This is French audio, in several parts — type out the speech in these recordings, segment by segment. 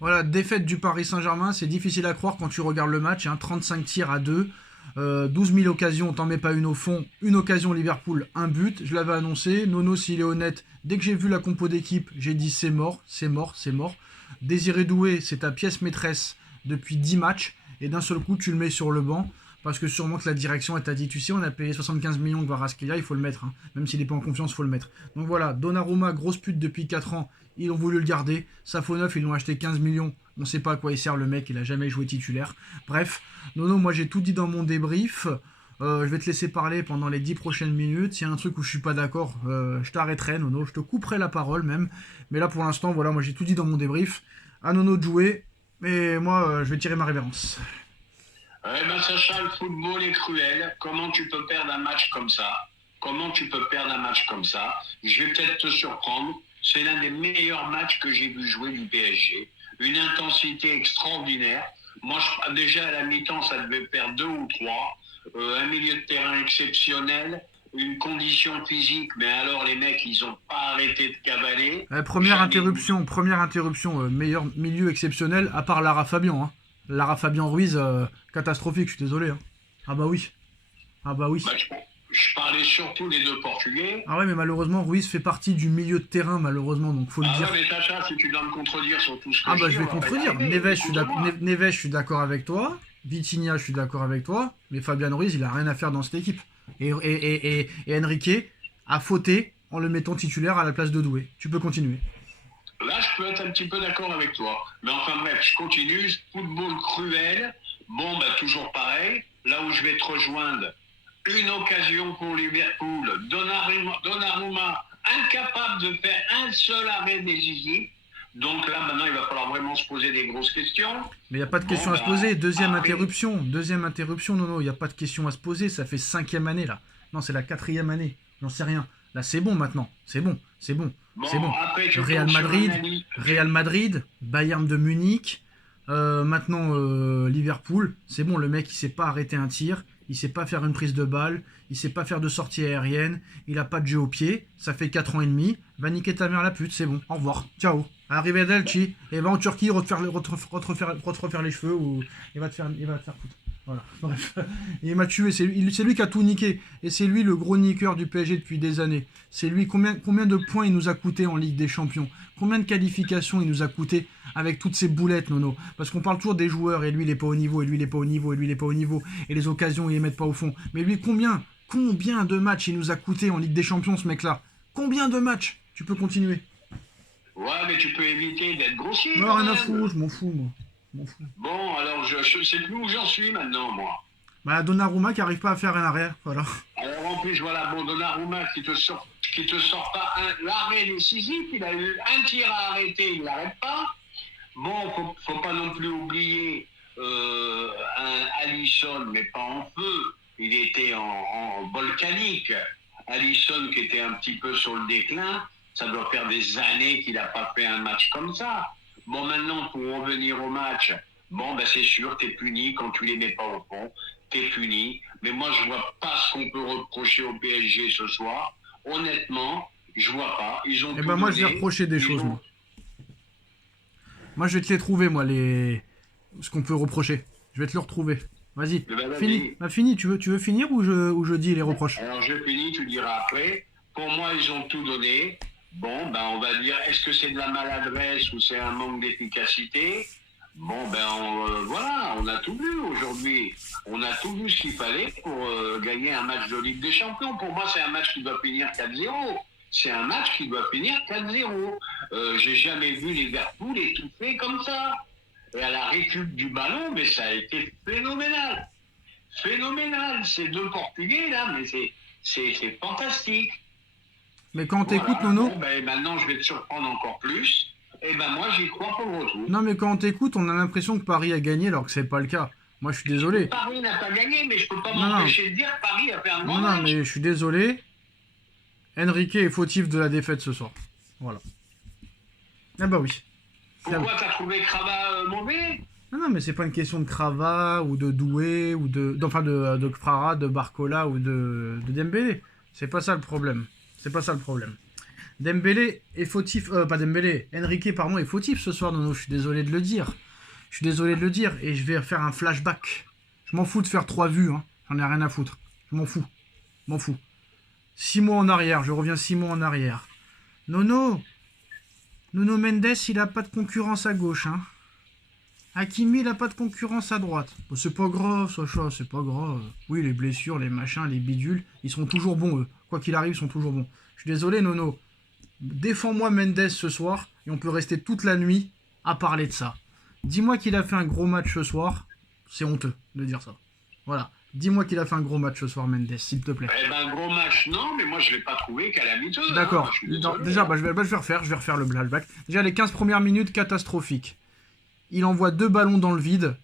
Voilà, défaite du Paris Saint-Germain, c'est difficile à croire quand tu regardes le match, hein, 35 tirs à 2, 12 000 occasions, t'en mets pas une au fond, une occasion Liverpool, un but, je l'avais annoncé, Nono s'il est honnête, dès que j'ai vu la compo d'équipe, j'ai dit c'est mort, c'est mort, c'est mort. Désiré Doué, c'est ta pièce maîtresse depuis 10 matchs, et d'un seul coup tu le mets sur le banc, parce que sûrement que la direction elle t'a dit, tu sais, on a payé 75 millions de Kvaratskhelia, il faut le mettre, hein. Même s'il n'est pas en confiance, il faut le mettre. Donc voilà, Donnarumma, grosse pute depuis 4 ans, ils ont voulu le garder. Safonov, ils l'ont acheté 15 millions. On ne sait pas à quoi il sert le mec, il a jamais joué titulaire. Bref, Nono, moi j'ai tout dit dans mon débrief. Je vais te laisser parler pendant les 10 prochaines minutes. S'il y a un truc où je suis pas d'accord, je t'arrêterai, Nono. Je te couperai la parole même. Mais là pour l'instant, voilà, moi j'ai tout dit dans mon débrief. À Nono de jouer. Mais moi, je vais tirer ma révérence. Eh ben Sacha, le football est cruel. Comment tu peux perdre un match comme ça? Comment tu peux perdre un match comme ça? Je vais peut-être te surprendre. C'est l'un des meilleurs matchs que j'ai vu jouer du PSG. Une intensité extraordinaire. Moi, déjà à la mi-temps, ça devait perdre 2 ou 3. Un milieu de terrain exceptionnel. Une condition physique, mais alors les mecs, ils n'ont pas arrêté de cavaler. Première interruption, meilleur milieu exceptionnel, à part Lara Fabian, hein. Lara Fabian Ruiz, catastrophique, je suis désolé, hein. Ah bah oui. Ah bah oui. Bah, je parlais surtout des deux Portugais. Ah ouais, mais malheureusement, Ruiz fait partie du milieu de terrain, malheureusement, donc faut le Ah dire. ouais, mais Sacha, si tu dois me contredire sur tout ce que Ah je bah dis, je on vais va pas y contredire. arriver. Écoute-moi. Neves, je suis d'accord avec toi. Vitinha, je suis d'accord avec toi. Mais Fabian Ruiz, il a rien à faire dans cette équipe. Et Enrique a fauté en le mettant titulaire à la place de Doué. Tu peux continuer. Là, je peux être un petit peu d'accord avec toi. Mais enfin bref, je continue. Football cruel. Bon, bah toujours pareil. Là où je vais te rejoindre, une occasion pour Liverpool. Donnarumma incapable de faire un seul arrêt décisif. Donc là, maintenant, il va falloir vraiment se poser des grosses questions. Mais il n'y a pas de Bon, question à se bah, poser. après, Deuxième interruption, non, il n'y a pas de question à se poser. Ça fait 5e année là. Non, c'est la 4e année. J'en sais rien. Là, c'est bon maintenant. C'est bon, c'est bon, bon, c'est bon. après, tu Real tombes sur un Madrid, ami. Real Madrid, Bayern de Munich, maintenant Liverpool. C'est bon, le mec, il sait pas arrêter un tir. Il sait pas faire une prise de balle. Il sait pas faire de sortie aérienne. Il a pas de jeu au pied. Ça fait 4 ans et demi. Va niquer ta mère la pute, c'est bon. Au revoir. Ciao. Arrivederci. Et va en Turquie refaire les cheveux ou il va te faire foutre. Voilà. Bref. Il m'a tué. C'est lui qui a tout niqué. Et c'est lui le gros niqueur du PSG depuis des années. C'est lui. Combien de points il nous a coûté en Ligue des Champions? Combien de qualifications il nous a coûté avec toutes ces boulettes, Nono? Parce qu'on parle toujours des joueurs et lui il est pas au niveau, et lui il est pas au niveau, et lui il est pas au niveau, et les occasions ils les mettent pas au fond. Mais lui, combien de matchs il nous a coûté en Ligue des Champions, ce mec-là? Combien de matchs? Tu peux continuer. Ouais, mais tu peux éviter d'être grossier Non, quand rien à même. foutre, je m'en fous, moi. Je m'en fous. Bon, alors je sais plus où j'en suis maintenant, moi. Bah, Donnarumma qui arrive pas à faire un arrière, voilà. Alors en plus, voilà, bon, Donnarumma qui te sort pas l'arrêt décisif, il a eu un tir à arrêter, il n'arrête pas. Bon, faut pas non plus oublier un Alisson, mais pas en feu, il était en volcanique. Alisson qui était un petit peu sur le déclin, ça doit faire des années qu'il n'a pas fait un match comme ça. Bon, maintenant, pour revenir au match, bon, ben c'est sûr, t'es puni quand tu les mets pas au fond, t'es puni. Mais moi, je vois pas ce qu'on peut reprocher au PSG ce soir. Honnêtement, je vois pas. Ils ont Et tout bah, moi je vais donné. reprocher des choses, moi. Moi je vais te les trouver, moi, ce qu'on peut reprocher. Je vais te le retrouver. Vas-y, Eh ben, fini. vas-y. Bah, fini, tu veux finir ou je dis les reproches? Alors je finis, tu diras après. Pour moi, ils ont tout donné. Bon, ben on va dire, est-ce que c'est de la maladresse ou c'est un manque d'efficacité? Bon, ben voilà, on a tout vu aujourd'hui. On a tout vu ce qu'il fallait pour gagner un match de Ligue des Champions. Pour moi, c'est un match qui doit finir 4-0. C'est un match qui doit finir 4-0. J'ai jamais vu Liverpool étouffé comme ça. Et à la récup du ballon, mais ça a été phénoménal. Phénoménal. Ces deux Portugais, là, mais c'est fantastique. Mais quand on t'écoute, Voilà. Nono, Bon, ben maintenant, je vais te surprendre encore plus. Et ben moi, j'y crois pour le retour. non mais quand on t'écoute, on a l'impression que Paris a gagné alors que c'est pas le cas. Moi je suis désolé. Paris n'a pas gagné, mais je peux pas Non, non, m'empêcher de dire que Paris a fait un grand non, match. mais je suis désolé. Enrique est fautif de la défaite ce soir. Voilà. Ah bah oui. Pourquoi t'as trouvé Crava mauvais? Non, mais c'est pas une question de Crava ou de Doué ou enfin de Frara, de Barcola ou de Dembélé. C'est pas ça le problème. C'est pas ça le problème. Dembélé est fautif, pas Dembélé, Enrique, pardon, est fautif ce soir, Nono, je suis désolé de le dire. Je suis désolé de le dire, et je vais faire un flashback. Je m'en fous de faire 3 vues, hein. J'en ai rien à foutre. Je m'en fous. Je m'en fous. 6 mois en arrière, je reviens 6 mois en arrière. Nono Mendes, il a pas de concurrence à gauche, hein. Hakimi, il a pas de concurrence à droite. Bon, c'est pas grave, Sacha, c'est pas grave. Oui, les blessures, les machins, les bidules, ils seront toujours bons, eux. Quoi qu'il arrive, ils sont toujours bons. Je suis désolé, Nono. Défends-moi Mendes ce soir, et on peut rester toute la nuit à parler de ça. Dis-moi qu'il a fait un gros match ce soir. C'est honteux de dire ça. Voilà. Dis-moi qu'il a fait un gros match ce soir, Mendes, s'il te plaît. Eh ben, gros match, non, mais moi, je ne l'ai pas trouvé calamiteux. D'accord. Hein, déjà, je vais refaire le flashback. Déjà, les 15 premières minutes, catastrophiques. Il envoie 2 ballons dans le vide.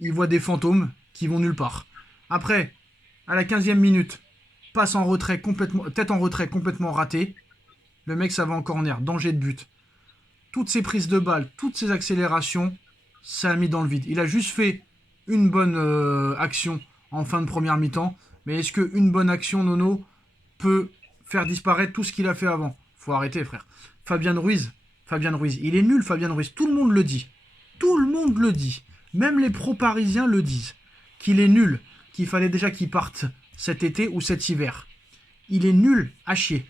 Il voit des fantômes qui vont nulle part. Après, à la 15e minute, passe en retrait complètement, tête en retrait complètement ratée. Le mec, ça va en corner, danger de but. Toutes ses prises de balles, toutes ses accélérations, ça a mis dans le vide. Il a juste fait une bonne action en fin de première mi-temps. Mais est-ce qu'une bonne action, Nono, peut faire disparaître tout ce qu'il a fait avant? Faut arrêter, frère. Fabien Ruiz, il est nul, Fabien Ruiz. Tout le monde le dit. Tout le monde le dit. Même les pro-parisiens le disent. Qu'il est nul. Qu'il fallait déjà qu'il parte cet été ou cet hiver. Il est nul à chier.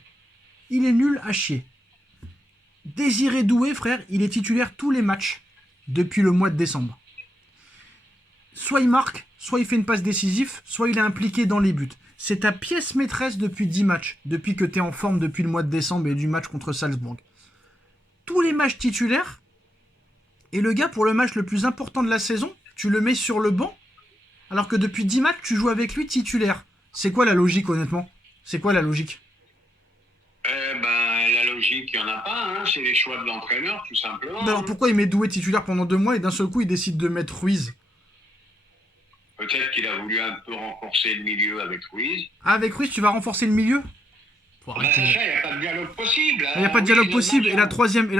Il est nul à chier. Désiré Doué, frère, il est titulaire tous les matchs depuis le mois de décembre. Soit il marque, soit il fait une passe décisive, soit il est impliqué dans les buts. C'est ta pièce maîtresse depuis 10 matchs, depuis que tu es en forme depuis le mois de décembre et du match contre Salzbourg. Tous les matchs titulaires, et le gars, pour le match le plus important de la saison, tu le mets sur le banc, alors que depuis 10 matchs, tu joues avec lui titulaire. C'est quoi la logique, honnêtement? C'est quoi la logique? La logique, il n'y en a pas, hein. C'est les choix de l'entraîneur, tout simplement. Alors pourquoi il met Doué titulaire pendant 2 mois et d'un seul coup, il décide de mettre Ruiz? Peut-être qu'il a voulu un peu renforcer le milieu avec Ruiz. Ah, avec Ruiz, tu vas renforcer le milieu? Sacha, il n'y a pas de dialogue possible. Hein. Il n'y a pas de dialogue possible. Et la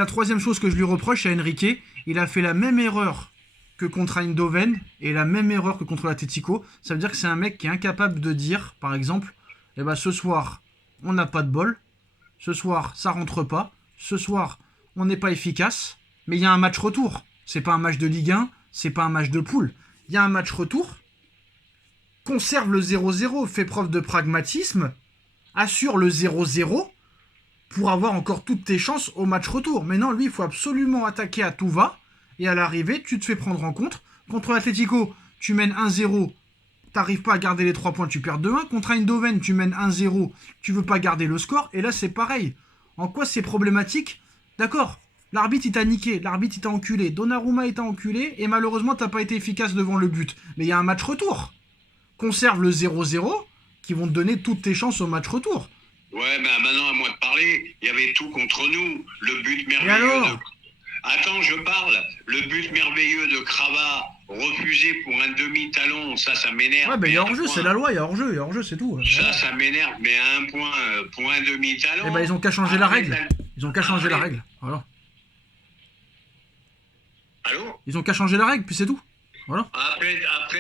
troisième chose que je lui reproche à Enrique, il a fait la même erreur que contre Eindhoven et la même erreur que contre l'Atlético. Ça veut dire que c'est un mec qui est incapable de dire, par exemple, eh ben, ce soir, on n'a pas de bol. Ce soir, ça rentre pas. Ce soir, on n'est pas efficace. Mais il y a un match retour. C'est pas un match de Ligue 1, c'est pas un match de poule. Il y a un match retour. Conserve le 0-0, fait preuve de pragmatisme. Assure le 0-0 pour avoir encore toutes tes chances au match retour. Mais non, lui, il faut absolument attaquer à tout va. Et à l'arrivée, tu te fais prendre en compte. Contre l'Atlético, tu mènes 1-0. T'arrives pas à garder les 3 points, tu perds 2-1. Contre Eindhoven, tu mènes 1-0. Tu veux pas garder le score. Et là, c'est pareil. En quoi c'est problématique? D'accord, l'arbitre, il t'a niqué. L'arbitre, il t'a enculé. Donnarumma, il t'a enculé. Et malheureusement, t'as pas été efficace devant le but. Mais il y a un match retour. Conserve le 0-0. Qui vont te donner toutes tes chances au match retour. Ouais, mais maintenant, à moi de parler, il y avait tout contre nous. Le but merveilleux. Et alors de... Attends, je parle. Le but merveilleux de Crava, refusé pour un demi-talon, ça m'énerve. Ouais, ben il y a hors-jeu, c'est la loi, il y a hors-jeu, c'est tout. Ça m'énerve, mais à un point, pour un demi-talon. Eh ben, ils ont qu'à changer la règle. Ils ont qu'à changer la règle. Voilà. Allô? Ils ont qu'à changer la règle, puis c'est tout. Voilà. Après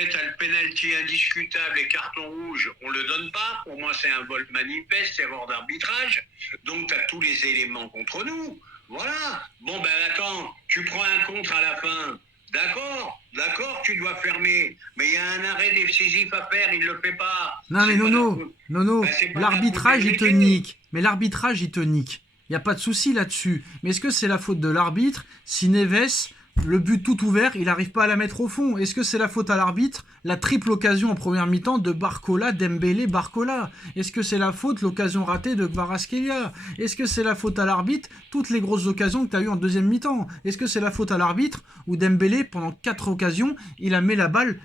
tu as le pénalty indiscutable et carton rouge, on le donne pas. Pour moi, c'est un vol manifeste, erreur d'arbitrage. Donc, tu as tous les éléments contre nous. Voilà. Bon, ben attends, tu prends un contre à la fin. D'accord, tu dois fermer. Mais il y a un arrêt décisif à faire, il le fait pas. Non, mais Nono, Ben, l'arbitrage, il te nique. Mais l'arbitrage, il te nique. Il n'y a pas de souci là-dessus. Mais est-ce que c'est la faute de l'arbitre si Neves, le but tout ouvert, il n'arrive pas à la mettre au fond? Est-ce que c'est la faute à l'arbitre? La triple occasion en première mi-temps de Barcola, Dembélé, Barcola. Est-ce que c'est la faute, l'occasion ratée de Kvaratskhelia? Est-ce que c'est la faute à l'arbitre, toutes les grosses occasions que tu as eues en deuxième mi-temps? Est-ce que c'est la faute à l'arbitre où Dembélé, pendant 4 occasions, il met la balle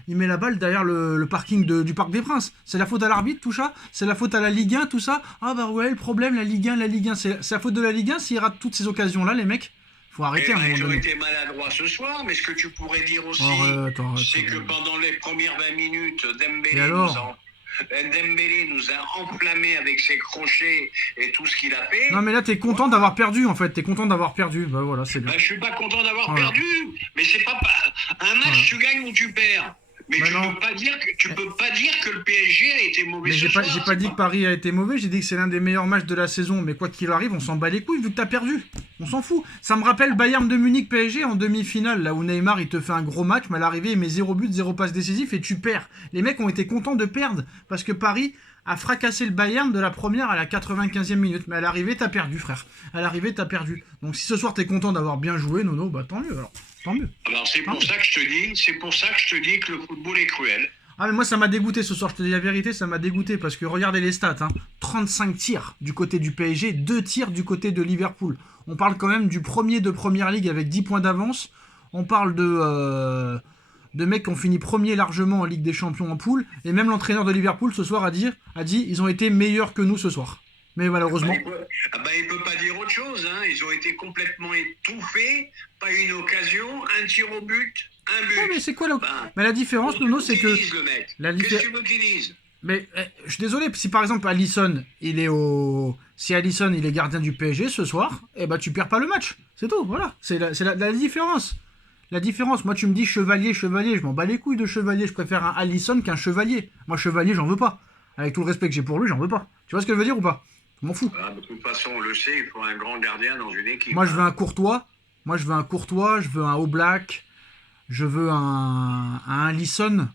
derrière le parking du Parc des Princes? C'est la faute à l'arbitre, tout ça? C'est la faute à la Ligue 1, tout ça? Ah bah ouais, le problème, la Ligue 1, c'est la faute de la Ligue 1 s'ils ratent toutes ces occasions-là, les mecs? Faut arrêter à un moment donné. Ils ont été maladroits ce soir, mais ce que tu pourrais dire aussi, c'est que pendant les premières 20 minutes, Dembélé nous a enflammés avec ses crochets et tout ce qu'il a fait. Non mais là t'es content d'avoir perdu en fait, t'es content d'avoir perdu. Bah voilà, c'est bien. Je suis pas content d'avoir perdu, mais c'est pas un match tu gagnes ou tu perds. Mais Bah non. tu peux pas dire que le PSG a été mauvais Mais ce soir. j'ai pas dit que Paris a été mauvais, j'ai dit que c'est l'un des meilleurs matchs de la saison. Mais quoi qu'il arrive, on s'en bat les couilles vu que t'as perdu. On s'en fout. Ça me rappelle Bayern de Munich PSG en demi-finale, là où Neymar il te fait un gros match, mais à l'arrivée il met 0 but, 0 passe décisif et tu perds. Les mecs ont été contents de perdre parce que Paris a fracassé le Bayern de la première à la 95e minute. Mais à l'arrivée t'as perdu, frère. À l'arrivée t'as perdu. Donc si ce soir t'es content d'avoir bien joué, Nono, bah tant mieux alors. Tant mieux. Alors c'est pour ça que je te dis que le football est cruel. Ah mais moi ça m'a dégoûté ce soir, je te dis la vérité, ça m'a dégoûté parce que regardez les stats, hein. 35 tirs du côté du PSG, 2 tirs du côté de Liverpool. On parle quand même du premier de Première Ligue avec 10 points d'avance. On parle de mecs qui ont fini premier largement en Ligue des Champions en poule. Et même l'entraîneur de Liverpool ce soir a dit ils ont été meilleurs que nous ce soir. Mais malheureusement... Il peut pas dire autre chose, hein. Ils ont été complètement étouffés, pas une occasion, un tir au but, un but. Ouais, mais c'est quoi mais la différence, Nono, c'est que... Qu'est-ce que tu veux qu'il dise? Mais je suis désolé, si par exemple Alisson, si Alisson il est gardien du PSG ce soir, eh ben tu perds pas le match. C'est tout, voilà. C'est la différence. La différence, moi tu me dis chevalier, je m'en bats les couilles de chevalier, je préfère un Alisson qu'un chevalier. Moi chevalier, j'en veux pas. Avec tout le respect que j'ai pour lui, j'en veux pas. Tu vois ce que je veux dire ou pas? Je m'en fous. De toute façon, on le sait, il faut un grand gardien dans une équipe. Moi je veux un Courtois, je veux un Oblak, je veux un Alisson.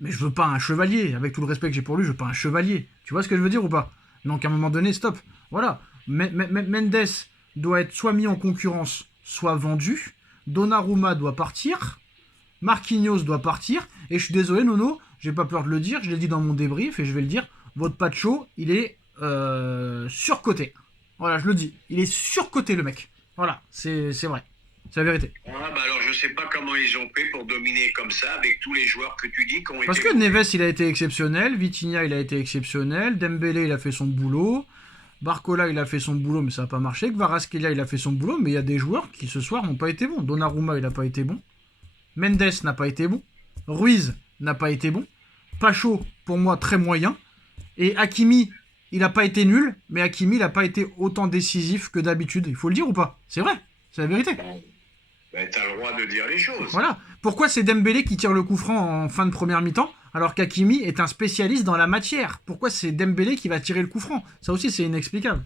Mais je veux pas un chevalier, avec tout le respect que j'ai pour lui, je veux pas un chevalier. Tu vois ce que je veux dire ou pas? Donc à un moment donné, stop. Voilà. Mendes doit être soit mis en concurrence, soit vendu. Donnarumma doit partir. Marquinhos doit partir. Et je suis désolé, Nono, j'ai pas peur de le dire, je l'ai dit dans mon débrief et je vais le dire. Votre Pacho, il est surcoté. Voilà, je le dis. Il est surcoté, le mec. Voilà, c'est vrai. C'est la vérité. Alors je sais pas comment ils ont fait pour dominer comme ça avec tous les joueurs que tu dis qui ont Parce été... que Neves il a été exceptionnel, Vitinha il a été exceptionnel, Dembélé il a fait son boulot, Barcola il a fait son boulot mais ça n'a pas marché, Kvaratskhelia il a fait son boulot mais il y a des joueurs qui ce soir n'ont pas été bons. Donnarumma il n'a pas été bon, Mendes n'a pas été bon, Ruiz n'a pas été bon, Pacho pour moi très moyen, et Hakimi il n'a pas été nul, mais Hakimi il n'a pas été autant décisif que d'habitude, il faut le dire ou pas? C'est vrai, c'est la vérité. T'as le droit de dire les choses. Voilà. Pourquoi c'est Dembélé qui tire le coup franc en fin de première mi-temps, alors qu'Hakimi est un spécialiste dans la matière? Pourquoi c'est Dembélé qui va tirer le coup franc? Ça aussi, c'est inexplicable.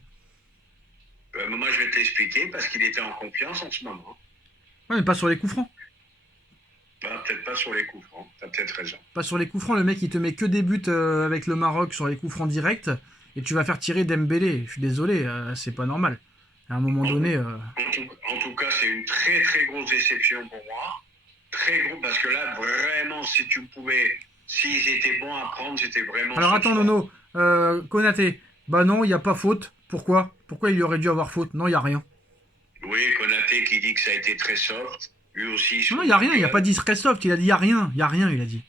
Moi, je vais te l'expliquer, parce qu'il était en confiance en ce moment. Ouais, mais pas sur les coups francs. Peut-être pas sur les coups francs, t'as peut-être raison. Pas sur les coups francs, le mec, il te met que des buts avec le Maroc sur les coups francs directs, et tu vas faire tirer Dembélé. Je suis désolé, c'est pas normal. À un moment donné... En tout cas, c'est une très très grosse déception pour moi. Très gros, parce que là, vraiment, si tu pouvais... S'ils étaient bons à prendre, c'était vraiment... Alors attends, Nono, Konaté, bah non, il n'y a pas faute. Pourquoi il aurait dû avoir faute? Non, il n'y a rien. Oui, Konaté qui dit que ça a été très soft. Lui aussi... Non, il n'y a rien, il n'y a pas dit très soft, il a dit il n'y a rien, il a dit.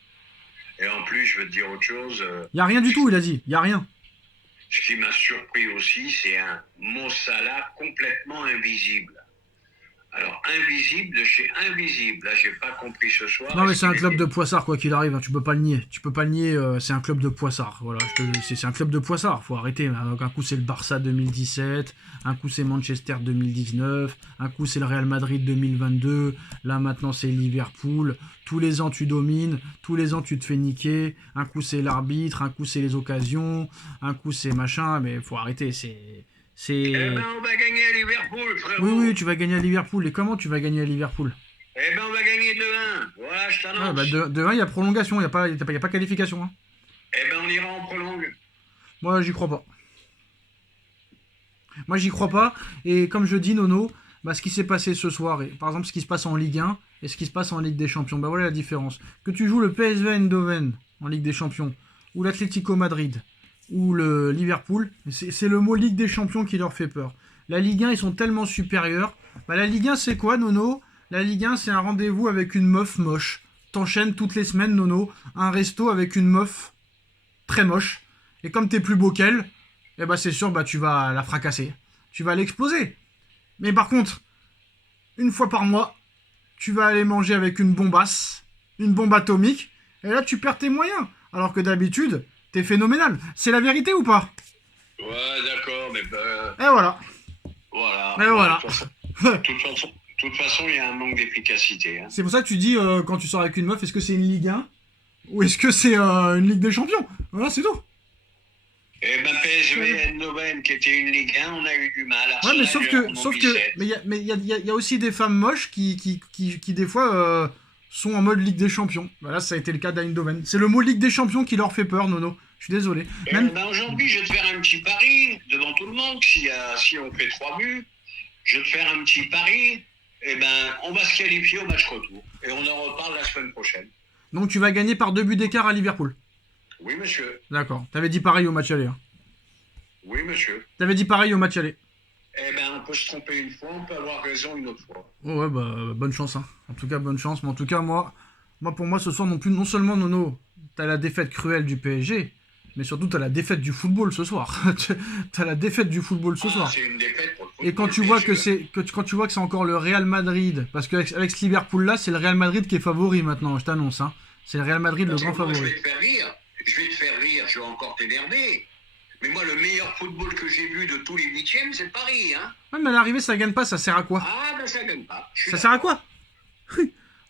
Et en plus, je veux te dire autre chose... Il n'y a rien du tout, il a dit, il n'y a rien. Ce qui m'a surpris aussi, c'est un Mo Salah complètement invisible. Alors, invisible de chez invisible. Là, j'ai pas compris ce soir. Non, mais c'est un club de poissards, quoi qu'il arrive. Hein, tu peux pas le nier. C'est un club de poissards. Voilà, c'est un club de poissards. Faut arrêter. Donc, un coup, c'est le Barça 2017. Un coup, c'est Manchester 2019. Un coup, c'est le Real Madrid 2022. Là, maintenant, c'est Liverpool. Tous les ans, tu domines. Tous les ans, tu te fais niquer. Un coup, c'est l'arbitre. Un coup, c'est les occasions. Un coup, c'est machin. Mais faut arrêter. Eh ben, on va gagner à Liverpool, frérot. Oui, tu vas gagner à Liverpool. Et comment tu vas gagner à Liverpool? Eh ben, on va gagner 2-1. Voilà, je t'annonce. Ah, bah, 2-1, il y a prolongation. Il n'y a pas qualification. Hein. Eh ben, on ira en prolongue. Moi, j'y crois pas. Et comme je dis, Nono, ce qui s'est passé ce soir, et par exemple ce qui se passe en Ligue 1 et ce qui se passe en Ligue des Champions, voilà la différence. Que tu joues le PSV Eindhoven en Ligue des Champions, ou l'Atlético Madrid, ou le Liverpool, c'est le mot Ligue des Champions qui leur fait peur. La Ligue 1, ils sont tellement supérieurs. La Ligue 1, c'est quoi, Nono? La Ligue 1, c'est un rendez-vous avec une meuf moche. T'enchaînes toutes les semaines, Nono, un resto avec une meuf très moche. Et comme t'es plus beau qu'elle, c'est sûr, tu vas la fracasser. Tu vas l'exploser. Mais par contre, une fois par mois, tu vas aller manger avec une bombasse, une bombe atomique, et là, tu perds tes moyens. Alors que d'habitude... T'es phénoménal. C'est la vérité ou pas? Ouais, d'accord, mais Et voilà. Voilà. Et voilà. De toute toute façon, il y a un manque d'efficacité. Hein. C'est pour ça que tu dis, quand tu sors avec une meuf, est-ce que c'est une Ligue 1 ou est-ce que c'est une Ligue des Champions? Voilà, c'est tout. Et ben PSV Eindhoven, qui était une Ligue 1, on a eu du mal. Ouais, mais sauf que, mais il y a aussi des femmes moches qui des fois sont en mode Ligue des Champions. Voilà, ça a été le cas d'Eindhoven. C'est le mot Ligue des Champions qui leur fait peur, Nono. Je suis désolé. Ben aujourd'hui, je vais te faire un petit pari devant tout le monde. Si on fait 3 buts, je vais te faire un petit pari. Et ben, on va se qualifier au match retour. Et on en reparle la semaine prochaine. Donc tu vas gagner par 2 buts d'écart à Liverpool. Oui, monsieur. D'accord. T'avais dit pareil au match aller. Hein. Oui, monsieur. T'avais dit pareil au match aller. Eh ben, on peut se tromper une fois, on peut avoir raison une autre fois. Oh ouais, bah, bonne chance. Hein. En tout cas, bonne chance. Mais en tout cas, pour moi, ce soir, non seulement, Nono, t'as la défaite cruelle du PSG, mais surtout, t'as la défaite du football ce soir. T'as la défaite du football ce soir. C'est une défaite pour le football. Et quand tu vois que c'est encore le Real Madrid, parce qu'avec ce Liverpool-là, c'est le Real Madrid qui est favori maintenant, je t'annonce. Hein. C'est le Real Madrid le grand favori. Je vais te faire rire, je vais encore t'énerver. Mais moi, le meilleur football que j'ai vu de tous les 8e, c'est Paris. Hein. Ouais, mais à l'arrivée, ça gagne pas, ça sert à quoi? Ah, ben ça gagne pas. Ça sert à quoi?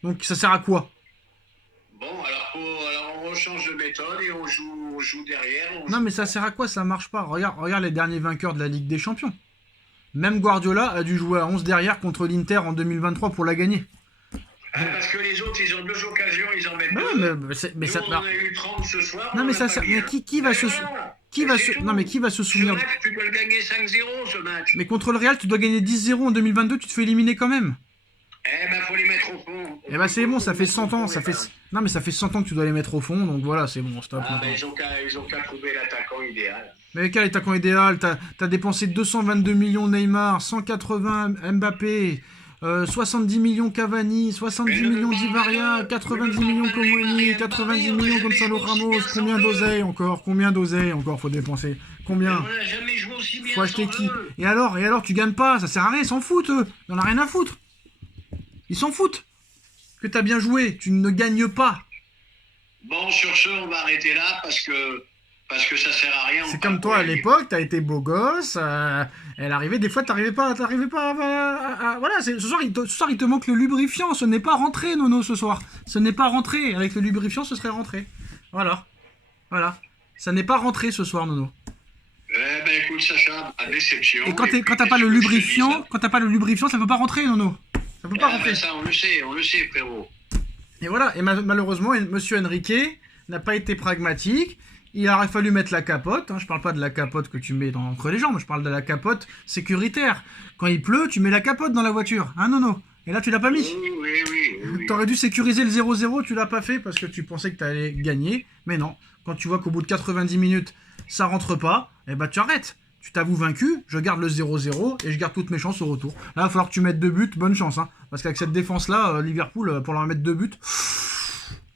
Donc, ça sert à quoi? Bon, alors on change de méthode et on joue derrière. Non, mais ça sert à quoi? Ça marche pas. Regarde les derniers vainqueurs de la Ligue des Champions. Même Guardiola a dû jouer à 11 derrière contre l'Inter en 2023 pour la gagner. Parce que les autres, ils ont 2 occasions, ils en mettent 2. Mais nous, ça on en a eu 30 ce soir. Non, mais qui va se souvenir? Tu dois le gagner 5-0 ce match. Mais contre le Real, tu dois gagner 10-0 en 2022, tu te fais éliminer quand même. Eh ben, faut les mettre au fond. Eh ben, c'est bon, ça fait 100 ans. Non, mais ça fait 100 ans que tu dois les mettre au fond, donc voilà, c'est bon, stop. Ah, ben, ils ont qu'à trouver l'attaquant idéal. Mais quel attaquant idéal? T'as dépensé 222 millions Neymar, 180 Mbappé, 70 millions Cavani, 70 millions Di Maria, 90 millions Comuani, 90 millions Gonzalo Ramos. Combien d'oseille encore faut dépenser? Combien? On n'a jamais joué aussi bien. Faut acheter qui? Et alors, tu gagnes pas, ça sert à rien, ils s'en foutent eux. Ils en ont rien à foutre. Ils s'en foutent. Que t'as bien joué, tu ne gagnes pas. Bon, sur ce, on va arrêter là parce que ça sert à rien. C'est comme toi à l'époque, t'as été beau gosse, elle arrivait, des fois t'arrivais pas à voilà, ce soir il te manque le lubrifiant, ce n'est pas rentré Nono ce soir, ce n'est pas rentré, avec le lubrifiant ce serait rentré, voilà, ça n'est pas rentré ce soir Nono. Eh ben écoute Sacha, à déception. Et quand t'as pas le lubrifiant, ça peut pas rentrer Nono, ça peut pas rentrer. Ben ça on le sait frérot. Et voilà, et malheureusement monsieur Enrique n'a pas été pragmatique. Il aurait fallu mettre la capote, hein. Je parle pas de la capote que tu mets entre les jambes, je parle de la capote sécuritaire. Quand il pleut, tu mets la capote dans la voiture, hein Nono? Et là tu l'as pas mis. Oui. T'aurais dû sécuriser le 0-0, tu l'as pas fait parce que tu pensais que t'allais gagner, mais non. Quand tu vois qu'au bout de 90 minutes, ça rentre pas, eh ben tu arrêtes. Tu t'avoues vaincu, je garde le 0-0 et je garde toutes mes chances au retour. Là, il va falloir que tu mettes 2 buts, bonne chance, hein. Parce qu'avec cette défense-là, Liverpool, pour leur mettre 2 buts,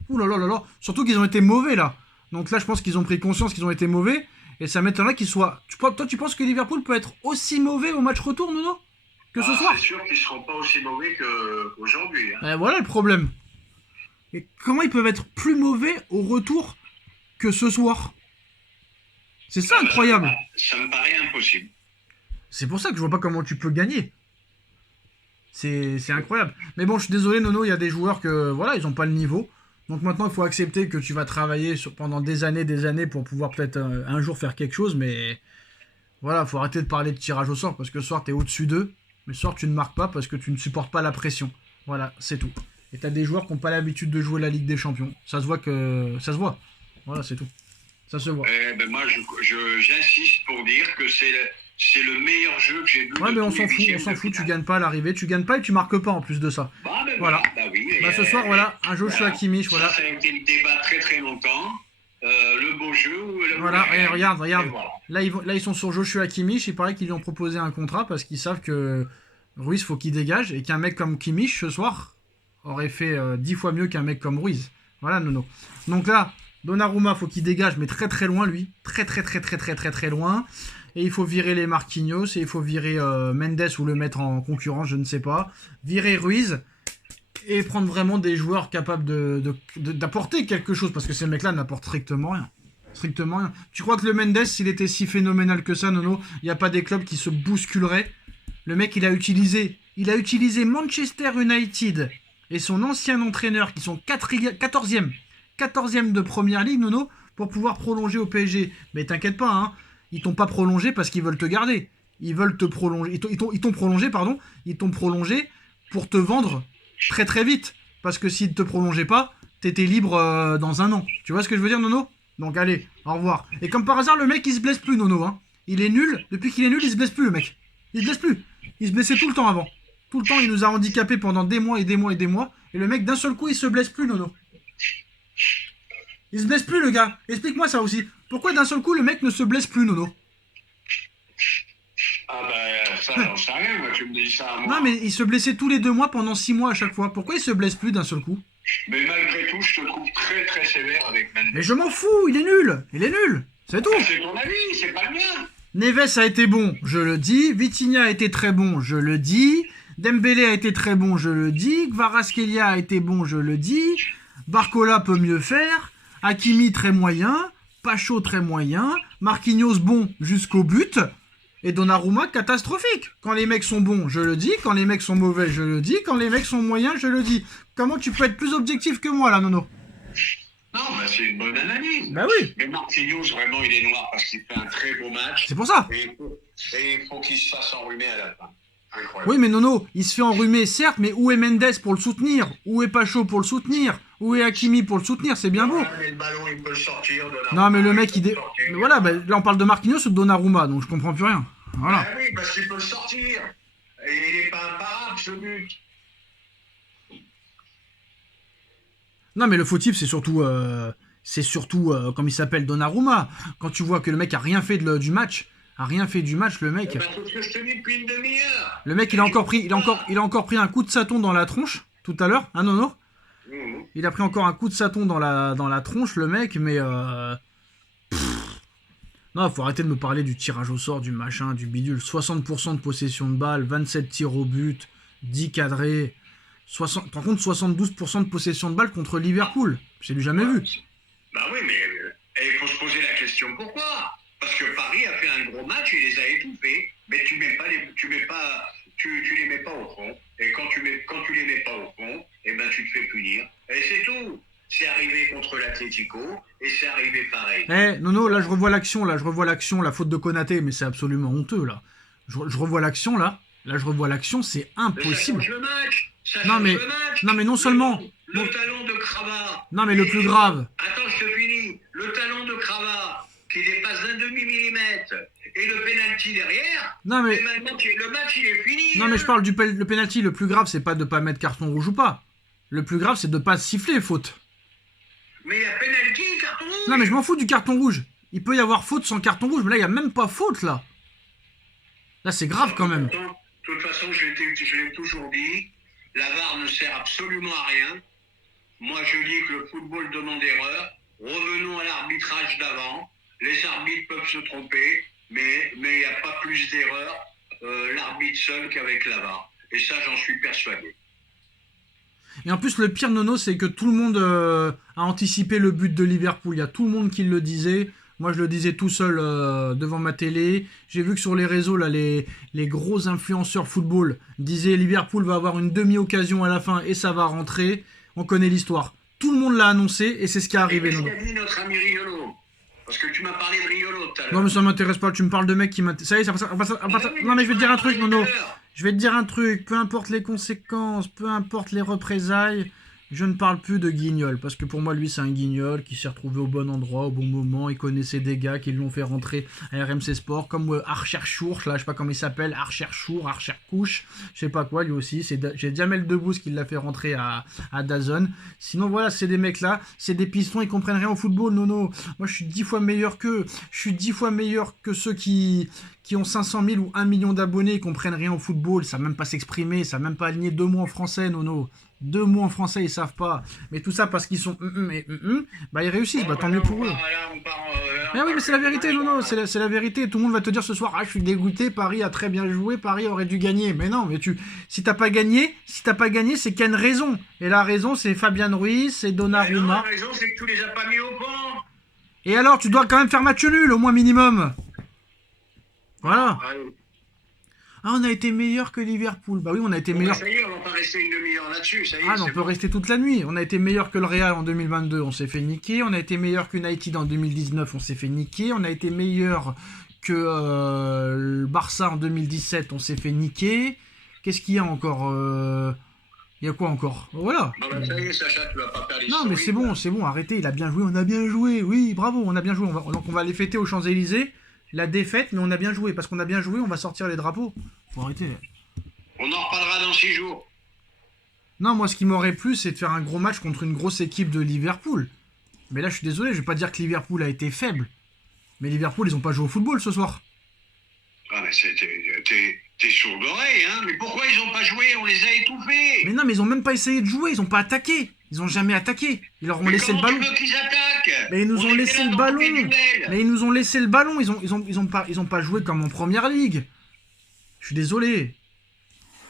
ouh là là là là, surtout qu'ils ont été mauvais là. Donc là, je pense qu'ils ont pris conscience qu'ils ont été mauvais. Et ça m'étonnerait qu'ils soient... Toi, tu penses que Liverpool peut être aussi mauvais au match retour, Nono? Que ce soir? C'est sûr qu'ils ne seront pas aussi mauvais qu'aujourd'hui. Hein. Voilà le problème. Et comment ils peuvent être plus mauvais au retour que ce soir? C'est ça incroyable. Ça me paraît impossible. C'est pour ça que je vois pas comment tu peux gagner. C'est incroyable. Mais bon, je suis désolé, Nono, il y a des joueurs que... Voilà, ils n'ont pas le niveau. Donc maintenant, il faut accepter que tu vas travailler pendant des années pour pouvoir peut-être un jour faire quelque chose, mais voilà, il faut arrêter de parler de tirage au sort, parce que ce soir, tu es au-dessus d'eux, mais ce soir, tu ne marques pas parce que tu ne supportes pas la pression. Voilà, c'est tout. Et tu as des joueurs qui n'ont pas l'habitude de jouer la Ligue des Champions. Ça se voit. Voilà, c'est tout. Ça se voit. Ben moi, j'insiste pour dire que c'est le meilleur jeu que j'ai vu. Ouais, mais on s'en fout, tu gagnes pas à l'arrivée, tu gagnes pas et tu marques pas en plus de ça. Voilà. Ce soir, voilà, un Joshua Kimmich, voilà. Ça a été le débat très très longtemps. Le beau jeu. Voilà, et regarde. Voilà. Là, ils sont sur Joshua Kimmich. Il paraît qu'ils lui ont proposé un contrat parce qu'ils savent que Ruiz, faut qu'il dégage et qu'un mec comme Kimmich, ce soir, aurait fait 10 fois mieux qu'un mec comme Ruiz. Voilà, Nono. Donc là, Donnarumma, faut qu'il dégage, mais très très loin, lui. Très loin. Et il faut virer les Marquinhos, et il faut virer Mendes ou le mettre en concurrence, je ne sais pas. Virer Ruiz, et prendre vraiment des joueurs capables d'apporter quelque chose, parce que ces mecs-là n'apportent strictement rien. Strictement rien. Tu crois que le Mendes, s'il était si phénoménal que ça, Nono, il n'y a pas des clubs qui se bousculeraient Le mec, il a utilisé Manchester United et son ancien entraîneur, qui sont 14e de première ligue, Nono, pour pouvoir prolonger au PSG. Mais t'inquiète pas, hein, ils t'ont pas prolongé parce qu'ils veulent te garder. Ils veulent te prolonger. Ils t'ont prolongé, pardon. Ils t'ont prolongé pour te vendre très très vite. Parce que s'ils ne te prolongeaient pas, t'étais libre dans un an. Tu vois ce que je veux dire, Nono? Donc allez, au revoir. Et comme par hasard, le mec, il se blesse plus, Nono. Hein. Il est nul. Depuis qu'il est nul, il se blesse plus, le mec. Il se blesse plus. Il se blessait tout le temps avant. Tout le temps, il nous a handicapés pendant des mois et des mois et des mois. Et le mec, d'un seul coup, il se blesse plus, Nono. Il se blesse plus, le gars. Explique-moi ça aussi. Pourquoi d'un seul coup, le mec ne se blesse plus, Nono? Ah bah ça, j'en sais rien, moi, tu me dis ça à moi. Non, mais il se blessait tous les 2 mois pendant 6 mois à chaque fois. Pourquoi il se blesse plus d'un seul coup? Mais malgré tout, je te trouve très très sévère avec Mendes. Mais je m'en fous, il est nul. Il est nul. C'est tout. C'est ton avis, c'est pas le mien. Neves a été bon, je le dis. Vitinha a été très bon, je le dis. Dembélé a été très bon, je le dis. Kvaratskhelia a été bon, je le dis. Barcola peut mieux faire. Hakimi très moyen. Pacho très moyen. Marquinhos bon jusqu'au but. Et Donnarumma catastrophique. Quand les mecs sont bons, je le dis. Quand les mecs sont mauvais, je le dis. Quand les mecs sont moyens, je le dis. Comment tu peux être plus objectif que moi là, Nono? Non, bah c'est une bonne analyse. Bah oui. Mais Marquinhos, vraiment, il est noir parce qu'il fait un très beau match. C'est pour ça. Et il faut qu'il se fasse enrhumer à la fin. Incroyable. Oui, mais Nono, il se fait enrhumer, certes, mais où est Mendes pour le soutenir? Où est Pacho pour le soutenir? Où est Hakimi pour le soutenir? C'est bien beau. Mais le ballon, il peut le sortir. Non, mais le mec, voilà, bah, là, on parle de Marquinhos ou de Donnarumma, donc je comprends plus rien. Voilà. Ah oui, parce qu'il peut le sortir. Et il n'est pas imparable, ce but. Non, mais le fautif, c'est surtout, comme il s'appelle, Donnarumma. Quand tu vois que le mec a rien fait du match, le mec. Eh ben, c'est ce que je te dis depuis une demi-heure. Le mec, il a encore pris un coup de saton dans la tronche tout à l'heure, hein, Nono? Il a pris encore un coup de saton dans la tronche, le mec, mais non, faut arrêter de me parler du tirage au sort, du machin, du bidule. 60% de possession de balle, 27 tirs au but, 10 cadrés. Par contre, 72% de possession de balle contre Liverpool. J'ai du jamais vu. Bah oui, mais il faut se poser la question pourquoi. Parce que Paris a fait un gros match, il les a étouffés, mais tu les mets pas au fond. Et quand tu les mets pas au fond, eh ben tu te fais punir. Et c'est tout. C'est arrivé contre l'Atlético et c'est arrivé pareil. Nono, là je revois l'action, la faute de Konaté, mais c'est absolument honteux là. Je revois l'action là. Là je revois l'action, c'est impossible. Ça change le match. Non mais non seulement. Le talon de Kravat. Non mais le plus grave. Attends, je te finis. Le talon de Kravat qui dépasse d'un demi-millimètre et le pénalty derrière. Non mais le match il est fini. Non mais je parle le pénalty. Le plus grave c'est pas de pas mettre carton rouge ou pas. Le plus grave c'est de pas siffler faute. Mais il y a pénalty, carton rouge. Non mais je m'en fous du carton rouge. Il peut y avoir faute sans carton rouge, mais là il y a même pas faute là. Là c'est grave quand même. De toute façon, je l'ai toujours dit. La VAR ne sert absolument à rien. Moi, je dis que le football demande erreur. Revenons à l'arbitrage d'avant. Les arbitres peuvent se tromper, mais il n'y a pas plus d'erreur l'arbitre seul qu'avec la VAR. Et ça, j'en suis persuadé. Et en plus, le pire, Nono, c'est que tout le monde a anticipé le but de Liverpool. Il y a tout le monde qui le disait. Moi, je le disais tout seul devant ma télé. J'ai vu que sur les réseaux, là, les gros influenceurs football disaient Liverpool va avoir une demi-occasion à la fin et ça va rentrer. On connaît l'histoire. Tout le monde l'a annoncé et c'est ce qui est arrivé. Qu'est-ce qu'a dit notre ami Riolo? Parce que tu m'as parlé de Riolo tout à l'heure. Non, mais ça m'intéresse pas. Tu me parles de mecs qui m'intéressent. Ça y est, ça passe. Non, mais je vais te dire un truc, Nono. Je vais te dire un truc. Peu importe les conséquences, peu importe les représailles, je ne parle plus de Guignol, parce que pour moi, lui, c'est un Guignol qui s'est retrouvé au bon endroit, au bon moment. Il connaissait des gars qui l'ont fait rentrer à RMC Sport, comme Archer Chour, là, je sais pas comment il s'appelle, Archer Chour, Archer Couche, je sais pas quoi, lui aussi. J'ai Jamel Debbouze qui l'a fait rentrer à DAZN. Sinon, voilà, c'est des mecs là, c'est des pistons, ils comprennent rien au football, Nono. Moi, je suis 10 fois meilleur qu'eux. Je suis 10 fois meilleur que ceux qui ont 500 000 ou 1 million d'abonnés, ils comprennent rien au football, ça savent même pas s'exprimer, ça savent même pas aligner 2 mots en français, Nono. 2 mots en français, ils savent pas. Mais tout ça parce qu'ils sont bah ils réussissent, bah tant mieux pour eux. Mais oui, mais c'est la vérité, Nono, c'est la vérité. Tout le monde va te dire ce soir, ah je suis dégoûté, Paris a très bien joué, Paris aurait dû gagner. Mais non, mais si t'as pas gagné, c'est qu'il y a une raison. Et la raison, c'est Fabian Ruiz, c'est Donnarumma. La raison, c'est que tu les as pas mis au banc. Et alors, tu dois quand même faire match nul, au moins minimum. Voilà. Ah, on a été meilleur que Liverpool. Bah oui, on a été Bon, meilleur. ça y est, on va pas rester une demi-heure là-dessus, ça y est, Ah, non, on c'est peut bon. rester toute la nuit. On a été meilleur que le Real en 2022, on s'est fait niquer. On a été meilleur que United en 2019, on s'est fait niquer. On a été meilleur que le Barça en 2017, on s'est fait niquer. Qu'est-ce qu'il y a encore Il y a quoi encore? Voilà. Bon, bah, ça y est, Sacha, tu vas pas perdre Non, mais l'historique. c'est bon, arrêtez, il a bien joué, on a bien joué. Oui, bravo, on a bien joué. Donc on va aller fêter aux Champs-Élysées la défaite, mais on a bien joué. Parce qu'on a bien joué, on va sortir les drapeaux. Faut arrêter. On en reparlera dans 6 jours. Non, moi, ce qui m'aurait plu, c'est de faire un gros match contre une grosse équipe de Liverpool. Mais là, je suis désolé, je vais pas dire que Liverpool a été faible. Mais Liverpool, ils ont pas joué au football ce soir. Ah, mais t'es sourd d'oreille, hein. Mais pourquoi ils ont pas joué? On les a étouffés. Mais non, mais ils ont même pas essayé de jouer, ils ont pas attaqué. Ils ont jamais attaqué. Ils leur ont Mais laissé le comment ballon. tu veux qu'ils attaquent? Mais ils nous On ont était laissé là le dans ballon. tous les duels. Mais ils nous ont laissé le ballon. Ils ont pas joué comme en première ligue. Je suis désolé.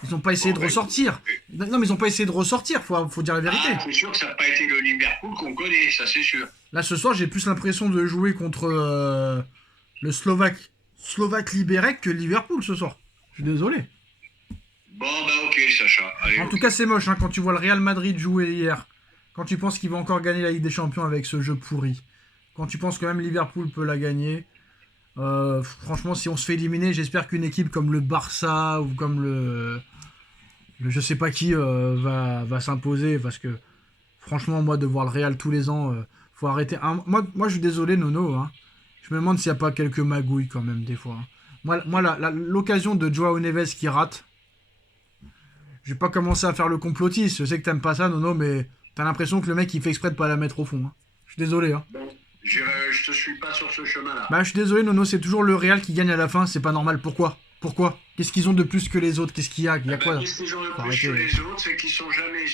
Ils ont pas essayé Bon, de ressortir. Non, mais ils ont pas essayé de ressortir. Faut dire la vérité. Ah, c'est sûr que ça n'a pas été le Liverpool qu'on connaît, ça c'est sûr. Là, ce soir, j'ai plus l'impression de jouer contre le Slovaque Liberec que Liverpool ce soir. Je suis désolé. Bon, bah ok, Sacha. Allez, En tout ok. cas, c'est moche hein, quand tu vois le Real Madrid jouer hier. Quand tu penses qu'il va encore gagner la Ligue des Champions avec ce jeu pourri. Quand tu penses que même Liverpool peut la gagner. Franchement, si on se fait éliminer, j'espère qu'une équipe comme le Barça ou comme le je sais pas qui va s'imposer. Parce que franchement, moi, de voir le Real tous les ans, faut arrêter. Moi, je suis désolé, Nono. Hein. Je me demande s'il n'y a pas quelques magouilles quand même, des fois. Hein. Moi l'occasion de Joao Neves qui rate, je vais pas commencer à faire le complotiste. Je sais que t'aimes pas ça, Nono, mais t'as l'impression que le mec il fait exprès de pas la mettre au fond. Hein. Je suis désolé. Hein. Bon, je te suis pas sur ce chemin-là. Bah, je suis désolé, Nono, c'est toujours le Real qui gagne à la fin. C'est pas normal. Pourquoi? Qu'est-ce qu'ils ont de plus que les autres? Qu'est-ce qu'il y a? Il y a quoi? Qu'est-ce qu'ils ont de Faut plus arrêter. que les autres, c'est qu'ils sont jamais.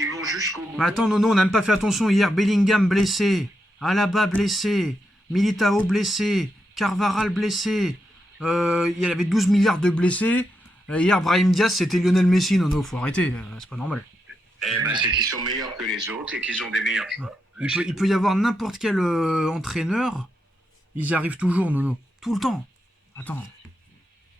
Ils vont jusqu'au bout. Mais attends, Nono, on n'a même pas fait attention hier. Bellingham blessé, Alaba blessé, Militao blessé, Carvajal blessé. Il y avait 12 milliards de blessés. Hier, Brahim Diaz, c'était Lionel Messi. Nono, faut arrêter. C'est pas normal. Eh ben, c'est qu'ils sont meilleurs que les autres et qu'ils ont des meilleurs choix. Il peut y avoir n'importe quel entraîneur. Ils y arrivent toujours, Nono. Tout le temps. Attends.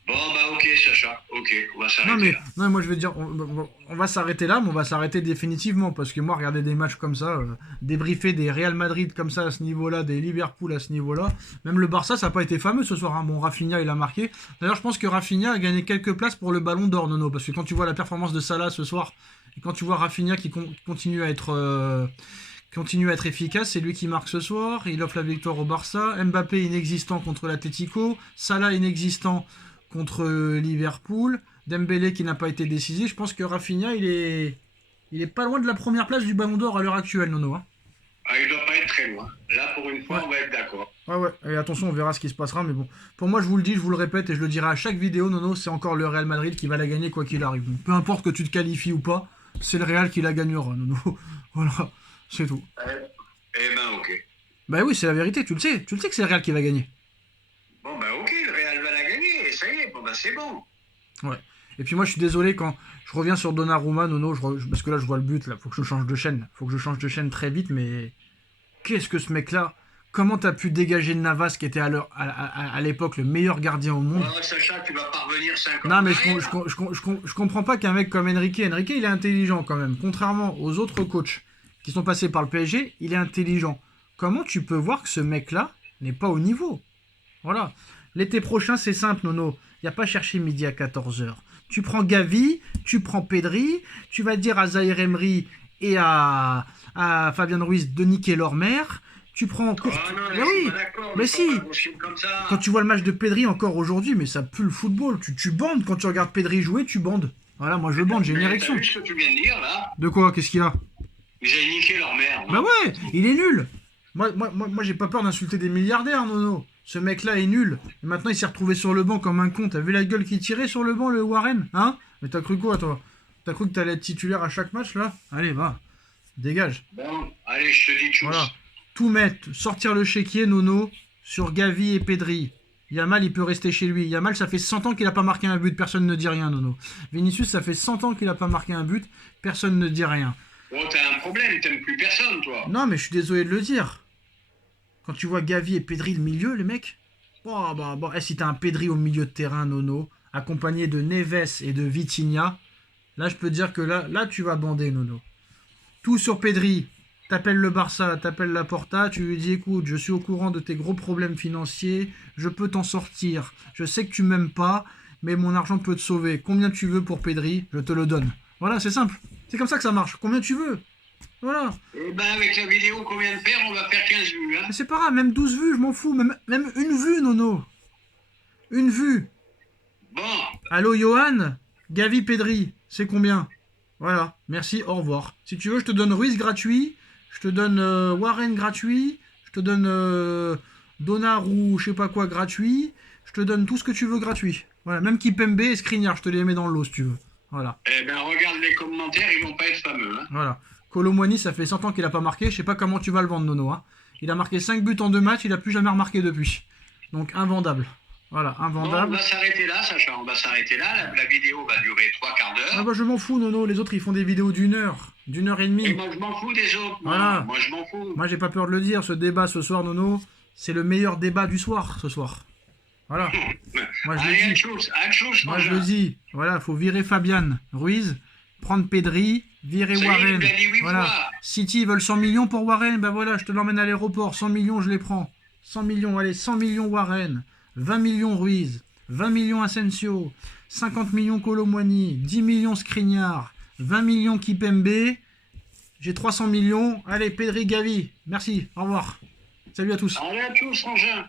Bon, bah ok, Sacha. Ok, on va s'arrêter Non mais, là. non, mais moi je veux dire, on va s'arrêter là, mais on va s'arrêter définitivement. Parce que moi, regarder des matchs comme ça, débriefer des Real Madrid comme ça à ce niveau-là, des Liverpool à ce niveau-là, même le Barça, ça n'a pas été fameux ce soir. Hein. Bon, Rafinha, il a marqué. D'ailleurs, je pense que Rafinha a gagné quelques places pour le Ballon d'Or, Nono. Parce que quand tu vois la performance de Salah ce soir, et quand tu vois Rafinha qui continue à être efficace, c'est lui qui marque ce soir, il offre la victoire au Barça, Mbappé inexistant contre l'Atlético, Salah inexistant contre Liverpool, Dembélé qui n'a pas été décisif. Je pense que Rafinha, il est pas loin de la première place du Ballon d'Or à l'heure actuelle, Nono. Hein. Ah, il doit pas être très loin. Là, pour une fois, Ouais. on va être d'accord. Ouais, et attention, on verra ce qui se passera, mais bon. Pour moi, je vous le dis, je vous le répète, et je le dirai à chaque vidéo, Nono, c'est encore le Real Madrid qui va la gagner quoi qu'il arrive. Donc, peu importe que tu te qualifies ou pas, c'est le Real qui la gagnera, Nono. Voilà, c'est tout. Eh ben, ok. Bah oui, c'est la vérité, tu le sais que c'est le Real qui va gagner. Bon, ben, ok, le Real va la gagner. Et ça y est, bon, ben, c'est bon. Ouais. Et puis moi, je suis désolé quand je reviens sur Donnarumma, Nono, parce que là, je vois le but, là, faut que je change de chaîne. Faut que je change de chaîne très vite, mais qu'est-ce que ce mec-là, comment t'as pu dégager Navas, qui était à l'époque le meilleur gardien au monde? Oh, Sacha, tu vas pas revenir 5 ans. Non, mais en arrière. je comprends pas qu'un mec comme Enrique, il est intelligent quand même. Contrairement aux autres coachs qui sont passés par le PSG, il est intelligent. Comment tu peux voir que ce mec-là n'est pas au niveau? Voilà. L'été prochain, c'est simple, Nono. Il n'y a pas cherché midi à 14h. Tu prends Gavi, tu prends Pedri, tu vas dire à Zaïre Emery et à Fabien Ruiz de niquer leur mère. Tu prends Oh non, Mais je suis oui, pas d'accord. mais il faut si. pas qu'on filme comme ça. Quand tu vois le match de Pedri encore aujourd'hui, mais ça pue le football. Tu bandes quand tu regardes Pedri jouer, tu bandes. Voilà, moi je bande, j'ai une Mais érection. T'as vu ce que tu viens de dire, là? De quoi? Qu'est-ce qu'il y a? Ils avaient niqué leur mère. Bah ouais, il est nul. Moi j'ai pas peur d'insulter des milliardaires, Nono. Ce mec-là est nul. Et maintenant, il s'est retrouvé sur le banc comme un con. T'as vu la gueule qu'il tirait sur le banc, le Warren? Hein? Mais t'as cru quoi, toi? T'as cru que t'allais être titulaire à chaque match, là? Allez, va. Dégage. Bon, allez, je te dis tchuss. Voilà. Tout mettre, sortir le chéquier, Nono, sur Gavi et Pedri. Yamal, il peut rester chez lui. Yamal, ça fait 100 ans qu'il a pas marqué un but. Personne ne dit rien, Nono. Vinicius, ça fait 100 ans qu'il a pas marqué un but. Personne ne dit rien. Bon, t'as un problème, t'aimes plus personne, toi. Non, mais je suis désolé de le dire. Quand tu vois Gavi et Pedri le milieu, les mecs. Oh, bah, si t'as un Pedri au milieu de terrain, Nono, accompagné de Neves et de Vitinha, là, je peux te dire que là, tu vas bander, Nono. Tout sur Pedri. T'appelles le Barça, t'appelles la Porta, tu lui dis écoute, je suis au courant de tes gros problèmes financiers, je peux t'en sortir. Je sais que tu m'aimes pas, mais mon argent peut te sauver. Combien tu veux pour Pedri, je te le donne. Voilà, c'est simple. C'est comme ça que ça marche. Combien tu veux? Voilà. Et ben avec la vidéo qu'on vient de faire, on va faire 15 vues. Hein. Mais c'est pas grave, même 12 vues, je m'en fous. Même une vue, Nono. Une vue. Bon. Allô, Johan? Gavi Pedri, c'est combien? Voilà, merci, au revoir. Si tu veux, je te donne Ruiz gratuit, je te donne Warren gratuit, je te donne Donar ou je sais pas quoi gratuit, je te donne tout ce que tu veux gratuit. Voilà, même Kipembe et Skriniar, je te les mets dans le lot si tu veux. Voilà. Eh ben regarde les commentaires, ils vont pas être fameux. Hein. Voilà. Colomwani, ça fait 100 ans qu'il a pas marqué, je sais pas comment tu vas le vendre, Nono. Hein. Il a marqué 5 buts en 2 matchs, il a plus jamais remarqué depuis. Donc invendable. Voilà, invendable. Bon, on va s'arrêter là, Sacha, on va s'arrêter là. La vidéo va durer 3/4 d'heure. Ah bah je m'en fous, Nono. Les autres, ils font des vidéos d'1 heure, d'1 heure et demie. Et moi, je m'en fous des autres. Voilà. Moi, je m'en fous. Moi, j'ai pas peur de le dire. Ce débat ce soir, Nono, c'est le meilleur débat du soir, ce soir. Voilà. Moi, je Allez, le dis. Tchuss, Moi, je le dis. Voilà, faut virer Fabian Ruiz, prendre Pedri, virer Ça y est, Warren. il l'a dit 8 Voilà. fois. City, ils veulent 100 millions pour Warren. Ben voilà, je te l'emmène à l'aéroport. 100 millions, je les prends. 100 millions, allez, 100 millions Warren. 20 millions Ruiz. 20 millions Asensio, 50 millions Colomwani, 10 millions Skriniar, 20 millions Kipembe, j'ai 300 millions, allez Pedri Gavi, merci, au revoir, salut à tous. Allez, Tchuss, Frangin.